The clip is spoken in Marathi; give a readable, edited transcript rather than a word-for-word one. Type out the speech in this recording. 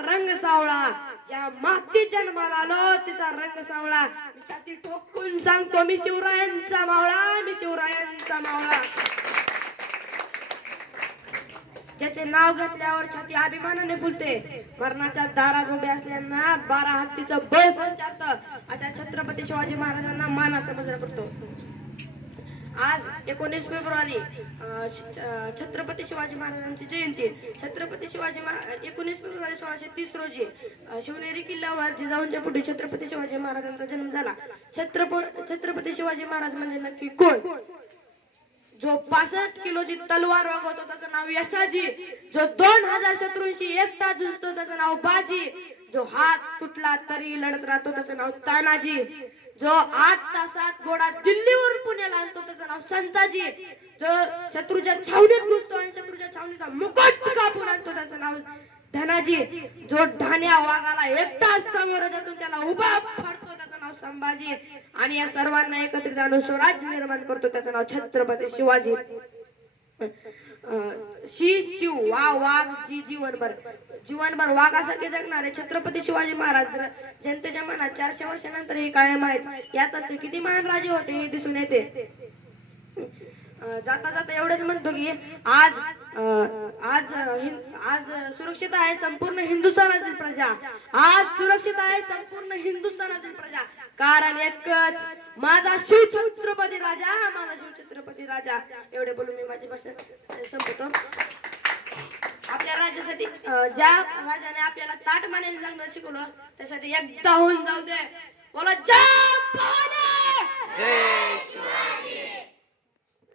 रंग सावळा, ज्या माती जन्माला आलो तिचा रंग सावळा. मी छाती ठोकून सांगतो, मी शिवरायांचा मावळा, मी शिवरायांचा मावळा. ज्याचे नाव घेतल्यावर छाती अभिमानाने फुलते, मरणाच्या दारात उभे असल्यांना 12 हत्तीचं बळ संचारत, अशा छत्रपती शिवाजी महाराजांना मानाचा मुजरा करतो. आज 19 फेब्रुवारी छत्रपती शिवाजी महाराजांची जयंती. छत्रपती शिवाजी 19 फेब्रुवारी 1630 रोजी शिवनेरी किल्ल्यावर जिजाऊंच्या पुढे छत्रपती शिवाजी महाराजांचा जन्म झाला. छत्रपती शिवाजी महाराज म्हणजे नक्की कोण? जो 65 किलोची तलवार वागवतो त्याचं नाव यसाजी. जो 2000 शत्रूंशी एकटा झुंजतो त्याचं नाव बाजी. जो हात तुटला तरी लढत राहतो त्याचं नाव तानाजी. जो 8 तासात घोडा दिल्लीवरून पुण्याला आणतो त्याचं नाव संताजी. जो शत्रूच्या छावणीत घुसतो आणि शत्रूच्या छावणीचा मुकुट कापून आणतो त्याचं नाव धनाजी. जो ढाण्या वाघाला एकटाच समोर जातो त्याला उभा फाडतो त्याचं नाव संभाजी. आणि या सर्वांना एकत्रित आणून स्वराज्य निर्माण करतो त्याचं नाव छत्रपती शिवाजी. शिव वाघ जीवनभर वाघासारखे जगणारे छत्रपती शिवाजी महाराज जनतेच्या मनात 400 वर्षानंतर हे कायम आहेत. यातच ते किती महान राजे होते हे दिसून येते. जाता जाता एवढंच म्हणतो की आज सुरक्षित आहे संपूर्ण हिंदुस्थानातील प्रजा. आज सुरक्षित आहे संपूर्ण हिंदुस्थानातील प्रजा. कारण एकच, माझा शिवछत्रपती राजा, माझा शिवछत्रपती राजा. एवढे बोलून मी माझी भाषण संपवतो. आपल्या राज्यासाठी ज्या राजाने आपल्याला ताटमानेने जगणं शिकवलं त्यासाठी एकदा होऊन जाऊ दे. बोला जय भवानी.